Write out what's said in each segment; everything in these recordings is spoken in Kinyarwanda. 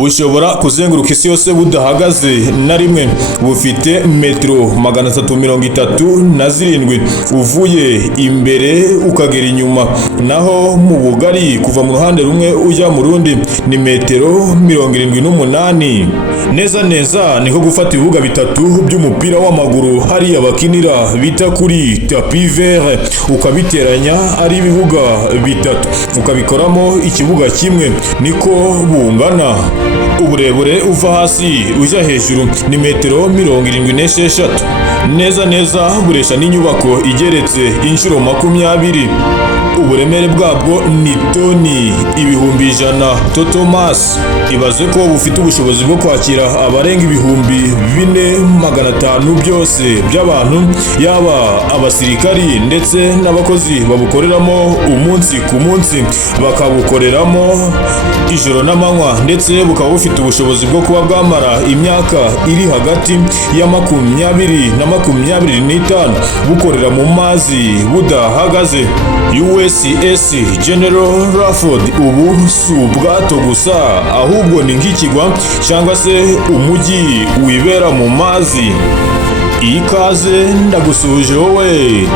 bushobora kuzenguruka isi yose budahagaze na rimwe. Bufite metero 337 uvuye imbere ukagera inyuma, naho mu bugari kuva mu ruhande rumwe ujya mu rundi ni metero 78. Neza neza niko gufata ibibuga bitatu by'umupira w'amaguru hariya bakinira bita kuri tapi vert, ukabiteranya ari ibibuga bitatu ukabikoramo ikibuga kimwe, niko bungana. Uburebure uva hasi ujya hejuru ni metero 76. Neza neza buresha n'inyubako igeretse inshuro 20. Uburemere bwabwo ni toni 100,000 total mass. Ibaze ko bufite ubushobozi bwo kwakira abarenga 4,500 byose by'abantu, yaba abasirikari ndetse n'abakozi babukoreramo umunsi ku munsi, bakabukoreramo ijoro n'amanywa, ndetse bukaba bufite ubushobozi bwo kuba bwamara imyaka iri hagati ya 20 na 25 bukorera mu mazi budahagaze. USS General Rafford ubu si ubwato gusa, ahubwo ni nk'ikigwa cyangwa se umujyi wibera mu mazi. Ikaze ndagusuhuje wowe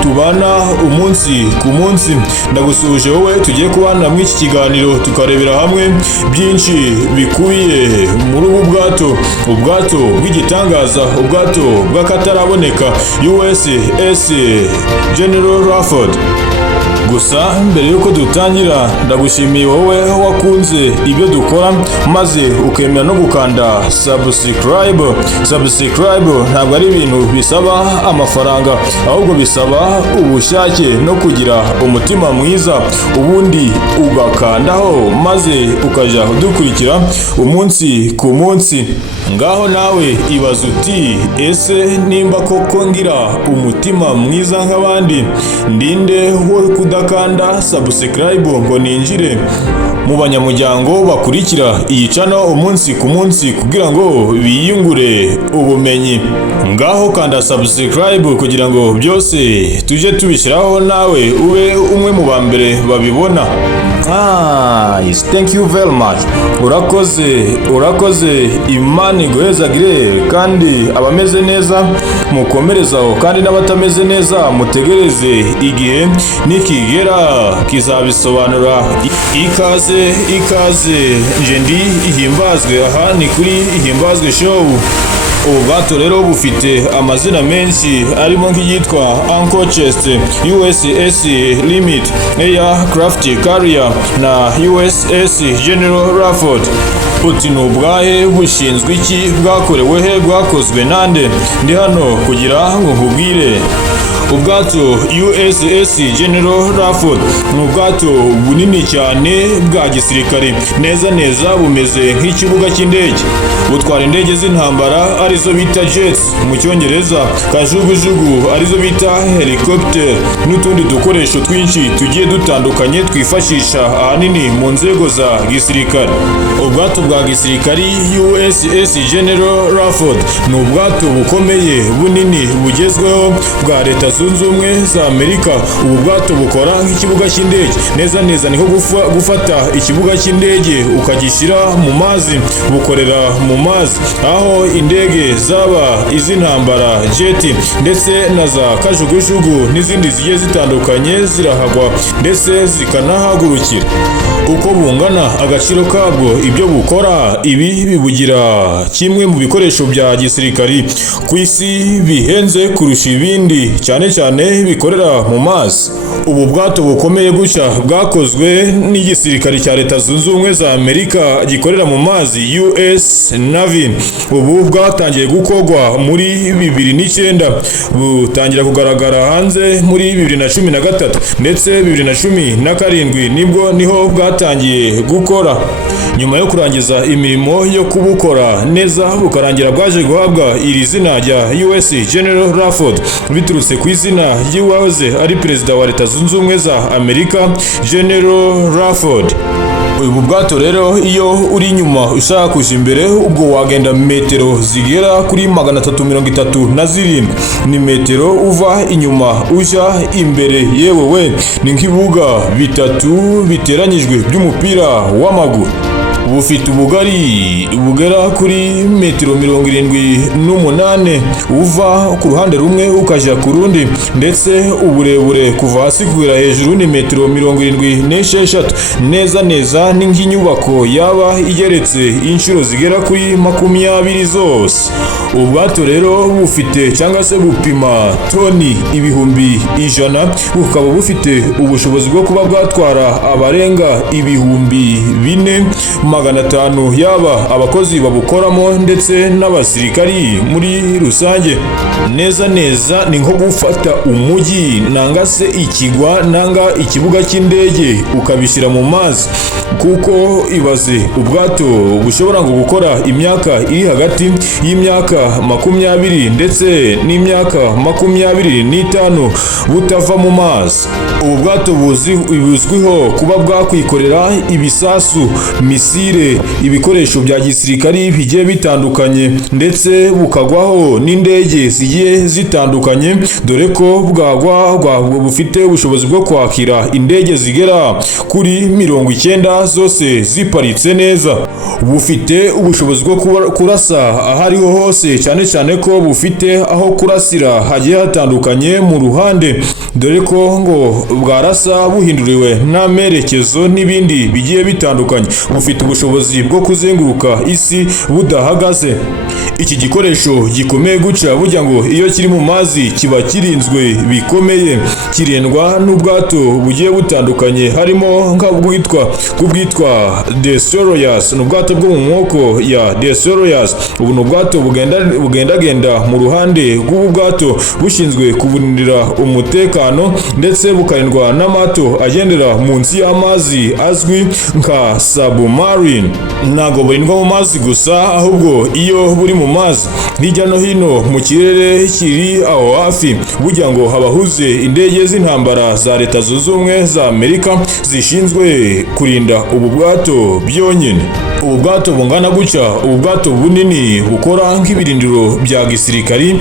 tubana umunsi ku munsi, ndagusuhuje wowe tugiye kubana mu iki kiganiro tukarebera hamwe byinshi bikubiye muri ubu ubwato bw'igitangaza, ubwato bw'akataraboneka, USS General Rafford. Gusa mbere yuko dutangira ndagushimiye wowe wakunze ibyo dukora maze ukemera no gukanda subscribe. Ntabwo ari ibintu bisaba amafaranga, ahubwo bisaba ubushake no kugira umutima mwiza, ubundi ugakandaho maze ukajya udukurikira umunsi ku munsi. Ngaho nawe ibaza uti, ese nimba koko ngira umutima mwiza nk'abandi, ndinde wo kudakanda subscribe ngo ninjire mu banyamuryango bakurikira iyi channel umunsi ku munsi kugira ngo biyungure ubumenyi? Ngaho kanda subscribe kugira ngo byose tuje tubishyiraho nawe ube umwe mu bambere babibona. Yes, thank you very much. Urakoze Imana iguhezagire, kandi abameze neza mukomerezaho, kandi n'abatameze neza mutegereze igihe nikigera kizabisobanura. Ikaze nje ndi ihimbazwe, aha ni kuri IHIMBAZWE SHOW. Ubwato rero bufite amazina menshi arimo nk'iyitwa Uncle Chest, USS Limit, Aircraft Carrier na USS General Rafford. Uti ni ubwahe, bushinzwe iki, bwakorewe he, bwakozwe nande? Ndi hano kugira ngo nkubwire. Ubwato USS General Rafford ni ubwato bunini cyane bwa gisirikare. Neza bumeze nk'ikibuga cy'indege. Butwara indege z'intambara arizo bita jets mu cyongereza, kajugujugu arizo bita helicopter, n'utundi dukoresho twinshi tugiye dutandukanye twifashisha ahanini mu nzego za gisirikare. Ubwato bwa gisirikari USS General Rafford ni ubwato bukomeye, bunini, bugezweho bwa Leta Zunze Ubumwe za Amerika. Ubu bwato bukora nk'ikibuga cy'indege. Neza niko gufata ikibuga cy'indege ukagishyira mu mazi. Bukorera mu mazi, aho indege zaba iz'intambara jet ndetse na za kajugujugu n'izindi zigiye zitandukanye zirahagwa ndetse zikanahagurukira. Uko bungana agaciro kabwo, ibyo bukora, ibi bibugira kimwe mu bikoresho bya gisirikari ku isi bihenze kurusha ibindi, cyane bikorera mu mazi. Ubu bwato bukomeye gutya bwakozwe n'igisirikari cya Leta Zunze Ubumwe za Amerika gikorera mu mazi, US Navy. Ubu bwatangiye gukorwa muri 2009, butangira kugaragara hanze muri 2013, ndetse 2017 niho bwatangiye gukora. Nyuma yo kurangiza imirimo yo kubukora neza bukarangira, bwaje guhabwa iri zina rya US General Rafford biturutse ku izina ry'uwahoze ari perezida wa Leta Zunze Ubumwe za Amerika, General Rafford. Ubu bwato rero iyo uri inyuma ushaka kuja imbere, ubwo wagenda metero zigera kuri 337. Ni metero uva inyuma uja imbere. Yewe ni nk'ibibuga bitatu biteranyijwe by'umupira w'amaguru. bufite ubugari bugera kuri metero 78 uva ku ruhande rumwe ukaja ku rundi, ndetse uburebure kuva hasi kugera hejuru ni metero 76. neza ni nk'inyubako yaba igeretse inshuro zigera kuri 20 zose. Ubwato rero bufite cyangwa se bupima toni ibihumbi 100, bukaba bufite ubushobozi bwo kuba bwatwara abarenga ibihumbi 4,500 yaba abakozi babukoramo ndetse n'abasirikari muri rusange. Neza ni nko gufata umujyi nanga se ikigwa nanga ikibuga cy'indege ukabishyira mu mazi, kuko ibaze ubwato bushobora ngo gukora imyaka iri hagati y'imyaka 20 ndetse n'imyaka 25 butava mu mazi. Ubu bwato buzwiho kuba bwakwikorera ibisasu, misile, ibikoresho bya gisirikari bigiye bitandukanye, ndetse bukagwaho n'indege zigiye zitandukanye, dore ko bufite ubushobozi bwo kwakira indege zigera kuri 90 zose ziparitse neza. Bufite ubushobozi bwo kurasa ahariho hose, cyane ko bufite aho kurasira hagiye hatandukanye mu ruhande, dore ko ngo bwarasa buhinduriwe n'amerekezo n'ibindi bigiye bitandukanye. Bufite ubushobozi bwo kuzenguruka isi budahagaze. Iki gikoresho gikomeye guca burya ngo iyo kiri mu mazi kiba kirinzwe bikomeye, kirendwa n'ubwato bugiye butandukanye, harimo nk'ubwitwa Destroyers, n'ubwato bwo mu moko ya Destroyers. Ubu n'ubwato bugendagenda mu ruhande rw'ubu bwato bushinzwe kubunira umutekano, ndetse bukarindwa n'amato agendera munsi y'amazi azwi nka submarine. Ntago burindwa mu mazi gusa, ahubwo iyo buri mu mazi hirya no hino mu kirere kiri aho hafi, burya ngo habahuze indege z'intambara za Leta Zunze Ubumwe za Amerika zishinzwe kurinda ubu bwato byonyine. Ubu bwato bungana gutya, ubu bwato bunini bukora nk'ibirindiro bya gisirikari,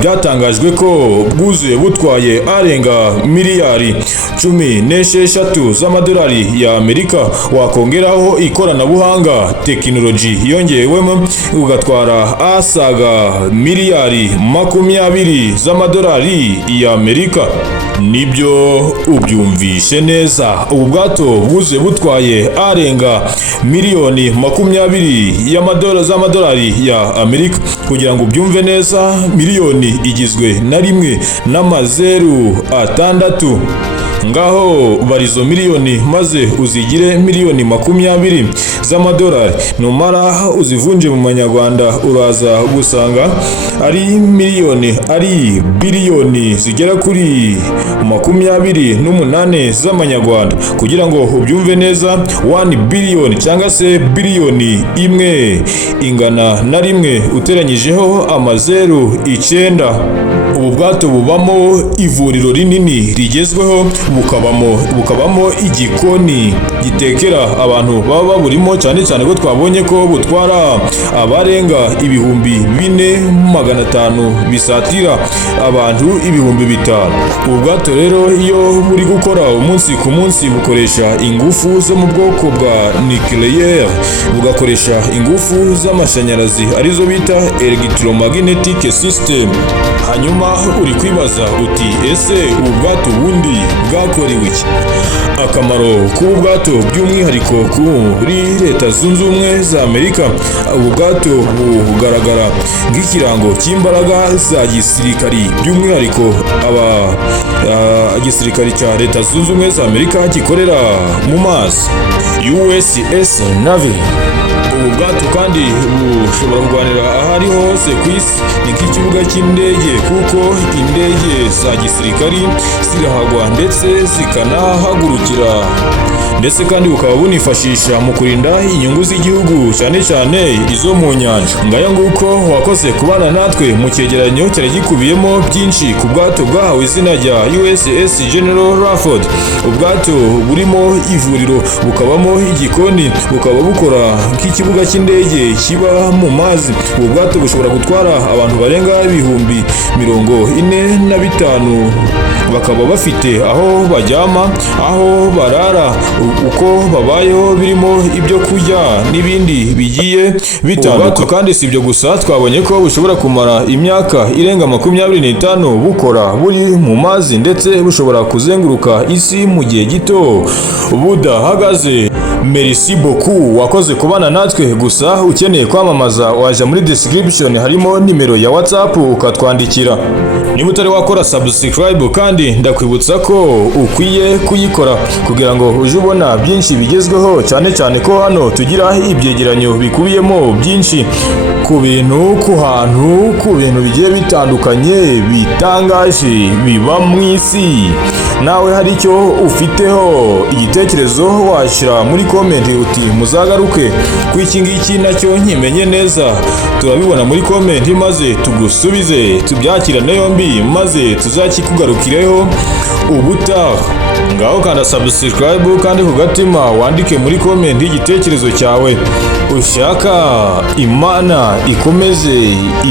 byatangajwe ko bwuzuye butwaye arenga miliyari 16 z'amadolari ya Amerika. Wakongeraho ikoranabuhanga, tekinoloji yongewemo, ugatwara asaga miliyari 20 z'amadolari ya Amerika. Nibyo ubyumvishe neza, ubu bwato bwuzuye butwaye arenga miliyoni 20 z'amadolari ya Amerika. Kugira ngo ubyumve neza, miliyoni igizwe na rimwe n'amazeru 6. Ngaho barizo miliyoni maze uzigire miliyoni 20 z'amadolari. Numara uzivunje mu manyarwanda uraza gusanga ari biliyoni zigera kuri 28 z'amanyarwanda. Kugira ngo ubyumve neza, 1 biliyoni cyangwa se biliyoni imwe ingana na rimwe uteranyijeho amazeru 9. Ubu bwato bubamo ivuriro rinini rigezweho, bukabamo igikoni gitekera abantu baba baburimo, cyane ko twabonye ko butwara abarenga ibihumbi 4,500 bisatira abantu ibihumbi 5. Ubu bwato rero iyo buri gukora umunsi ku munsi bukoresha ingufu zo mu bwoko bwa nucleaire, bugakoresha ingufu z'amashanyarazi arizo bita electromagnetic system. Hanyuma uri kwibaza uti ese ubu bwato bundi bwakorewe iki? Akamaro k'ubu bwato by'umwihariko kuri Leta Zunze Ubumwe za Amerika, ubu bwato bugaragara nk'ikirango cy'imbaraga za gisirikari, by'umwihariko igisirikari cya Leta Zunze Ubumwe za Amerika gikorera mu mazi, USS Navy. Ubu bwato kandi bushobora kurwanira ahari hose ku isi, ni nk'ikibuga cy'indege, kuko indege za gisirikari zirahagwa ndetse zikanahagurukira, ndetse kandi bukaba bunifashisha mu kurinda inyungu z'igihugu, cyane izo mu nyanja. Ngaya nguko wakoze kubana natwe mu cyegeranyo cyari gikubiyemo byinshi ku bwato bwahawe izina rya USS General Rafford. Ubwato burimo ivuriro, bukabamo igikoni, bukaba bukora nk'ikibuga cy'indege kiba mu mazi. Ubu bwato bushobora gutwara abantu barenga ibihumbi 45, bakaba bafite aho baryama, aho barara. Ubu uko babayeho birimo ibyo kurya n'ibindi bigiye bitandukanye. Kandi si ibyo gusa, twabonye ko bushobora kumara imyaka irenga 25 bukora buri mu mazi, ndetse bushobora kuzenguruka isi mu gihe gito budahagaze. Merci beaucoup wakoze kubana natwe. Gusa ukeneye kwamamaza waje muri description, harimo nimero ya WhatsApp ukatwandikira. Niba utari wakora subscribe kandi ndakwibutsa ko ukwiye kuyikora kugira ngo uje ubona byinshi bigezweho, cyane cyane ko hano tugira ibyegeranyo bikubiyemo byinshi ku bintu, ku hantu, ku bintu bigiye bitandukanye bitangaje biba mu isi. Nawe hari icyo ufiteho igitekerezo washyira muri comment uti muzagaruke ku iki ngiki nacyo nkimenye neza. Turabibona muri comment maze tugusubize, tubyakirane yombi maze tuzakikugarukireho ubutaha. Ngaho kanda subscribe kandi ku gatima wandike muri comment igitekerezo cyawe ushaka Imana ikomeze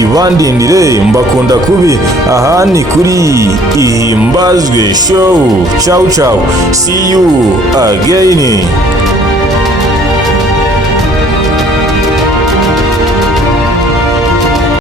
ibandindire. Mbakunda kubi. Aha ni kuri IHIMBAZWE SHOW. Ciao ciao, see you again.